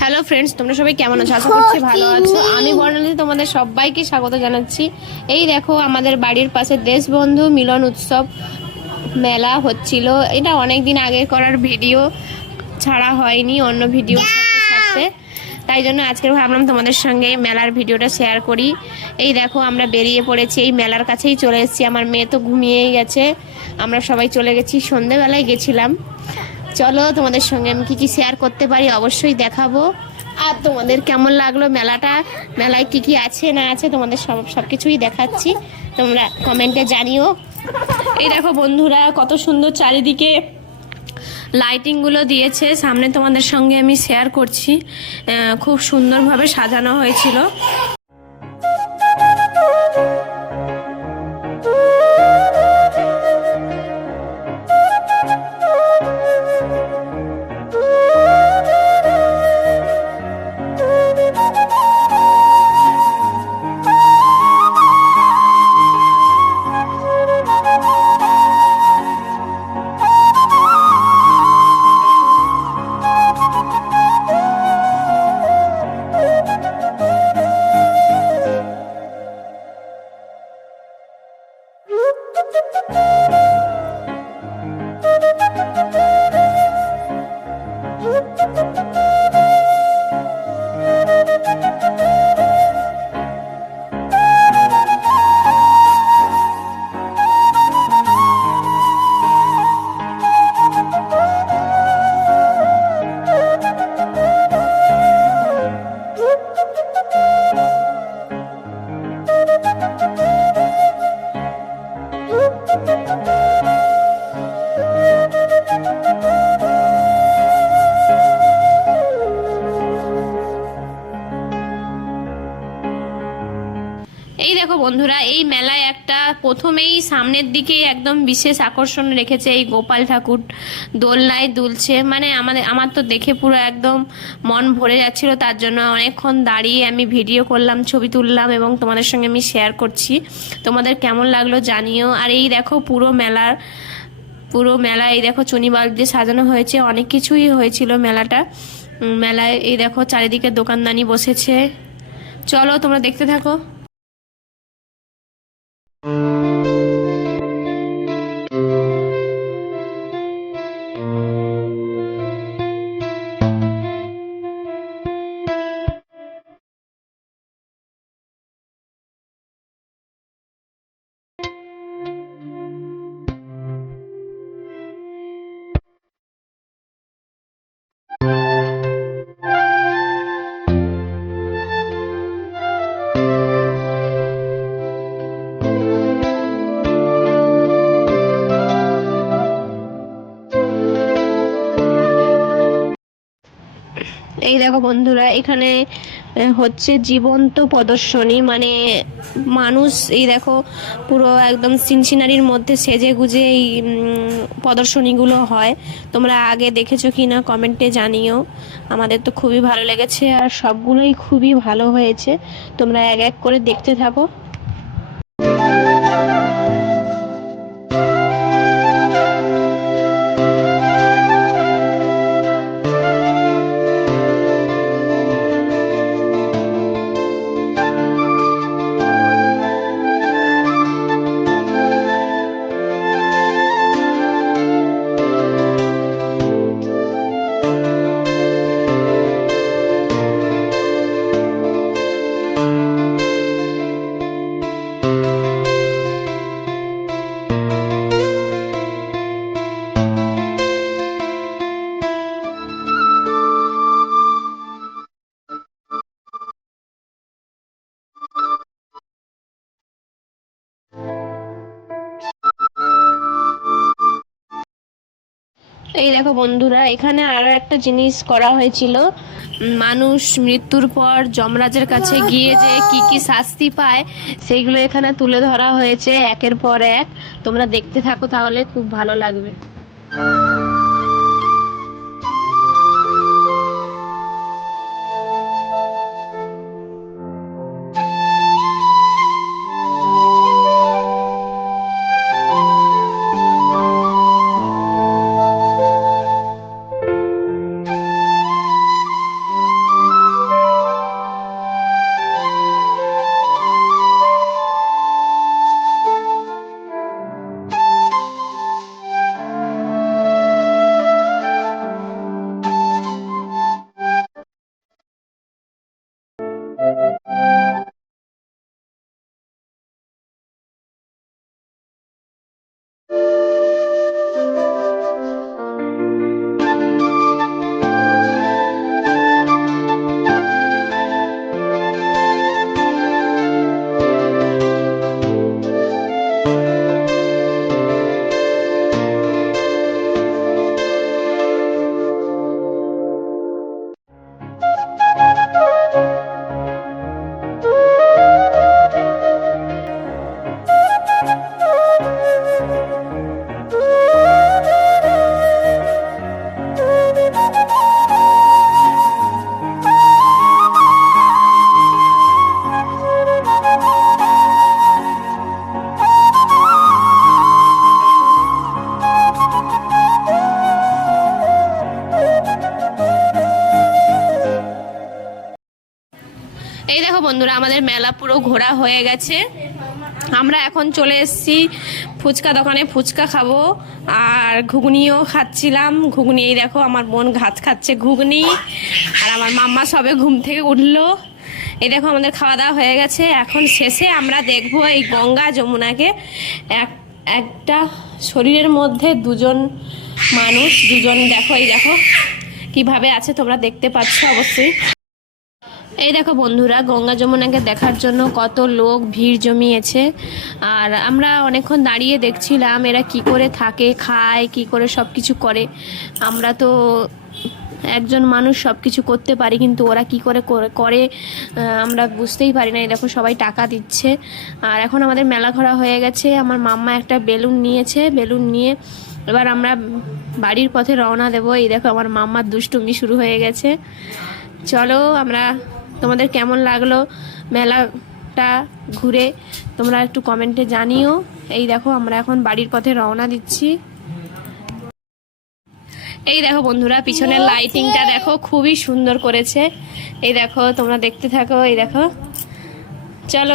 Hello friends তোমরা সবাই কেমন আছো? আশা করছি ভালো আছো। আমি বর্ণালী তোমাদের সবাইকে স্বাগত জানাচ্ছি। এই দেখো আমাদের বাড়ির পাশে দেশবন্ধু মিলন উৎসব মেলা হচ্ছিল। এটা অনেক দিন আগে করার ভিডিও ছাড়া হয়নি অন্য ভিডিও ছাড়তে ছাড়তে। তাই জন্য আজকের ভাবলাম তোমাদের সঙ্গে মেলার ভিডিওটা শেয়ার করি। এই দেখো আমরা বেরিয়ে পড়েছি এই মেলার কাছেই চলে এসেছি। আমার মেয়ে তো ঘুমিয়েই গেছে। আমরা সবাই চলে গেছি। সন্ধেবেলায় গেছিলাম। চলো, তোমাদের সঙ্গে আমি কি কি শেয়ার করতে পারি অবশ্যই দেখাবো। আর তোমাদের কেমন লাগল মেলাটা? মেলায় কি কি আছে, না আছে, তোমাদের সব সব কিছুই দেখাচ্ছি। তোমরা কমেন্টে জানিও। এই দেখো বন্ধুরা, কত সুন্দর চারিদিকে লাইটিংগুলো দিয়েছে। সামনে তোমাদের সঙ্গে আমি শেয়ার করছি। খুব সুন্দরভাবে সাজানো হয়েছিল। প্রথমেই সামনের দিকে একদম বিশেষ আকর্ষণ রেখেছে এই গোপাল ঠাকুর। দোলনায় দুলছে মানে আমাদের, আমার তো দেখে পুরো একদম মন ভরে যাচ্ছিল, তার জন্য অনেকক্ষণ দাঁড়িয়ে আমি ভিডিও করলাম, ছবি তুললাম এবং তোমাদের সঙ্গে আমি শেয়ার করছি। তোমাদের কেমন লাগল জানিও। আর এই দেখো পুরো মেলার, পুরো মেলা, এই দেখো চুনিবাল দিয়ে সাজানো হয়েছে, অনেক কিছুই হয়েছিল মেলাটা। মেলায় এই দেখো চারিদিকে দোকানদানি বসেছে। চলো তোমরা দেখতে থাকো। দেখো বন্ধুরা, এখানে হচ্ছে জীবন্ত প্রদর্শনী। মানে মানুষ, এই দেখো, পুরো একদম সিনসিনারির মধ্যে সেজে গুজে এই প্রদর্শনীগুলো হয়। তোমরা আগে দেখেছ কি না কমেন্টে জানিও। আমাদের তো খুবই ভালো লেগেছে আর সবগুলোই খুবই ভালো হয়েছে। তোমরা এক এক করে দেখতে থাকো। এই দেখো বন্ধুরা, এখানে আরও একটা জিনিস করা হয়েছিল। মানুষ মৃত্যুর পর যমরাজের কাছে গিয়ে যে কি কি শাস্তি পায় সেইগুলো এখানে তুলে ধরা হয়েছে একের পর এক। তোমরা দেখতে থাকো তাহলে খুব ভালো লাগবে। বন্ধুরা, আমাদের মেলা পুরো ঘোরা হয়ে গেছে। আমরা এখন চলে এসেছি ফুচকা দোকানে, ফুচকা খাব। আর ঘুগনিও খাচ্ছিলাম। ঘুগনি, এই দেখো, আমার বোন ঘাত খাচ্ছে ঘুগনি। আর আমার মাম্মা সবে ঘুম থেকে উঠল। এই দেখো, আমাদের খাওয়া দাওয়া হয়ে গেছে। এখন শেষে আমরা দেখব এই গঙ্গা যমুনাকে। এক, একটা শরীরের মধ্যে দুজন মানুষ, দুজন দেখো, এই দেখো, কীভাবে আছে তোমরা দেখতে পাচ্ছ অবশ্যই। এই দেখো বন্ধুরা, গঙ্গা যমুনাকে দেখার জন্য কত লোক ভিড় জমিয়েছে। আর আমরা অনেকক্ষণ দাঁড়িয়ে দেখছিলাম এরা কি করে থাকে, খায়, কি করে সব কিছু করে। আমরা তো একজন মানুষ সব কিছু করতে পারি, কিন্তু ওরা কি করে করে- আমরা বুঝতেই পারি না। দেখো সবাই টাকা দিচ্ছে। আর এখন আমাদের মেলা ঘোরা হয়ে গেছে। আমার মাম্মা একটা বেলুন নিয়েছে। বেলুন নিয়ে এবার আমরা বাড়ির পথে রওনা দেবো। এই দেখো আমার মাম্মার দুষ্টুমি শুরু হয়ে গেছে। চলো আমরা তোমাদের কেমন লাগল মেলাটা ঘুরে? তোমরা একটু কমেন্টে জানিও। এই দেখো আমরা এখন বাড়ির পথে রওনা দিচ্ছি। এই দেখো বন্ধুরা পিছনের লাইটিংটা দেখো খুবই সুন্দর করেছে। এই দেখো তোমরা দেখতে থাকো এই দেখো। চলো।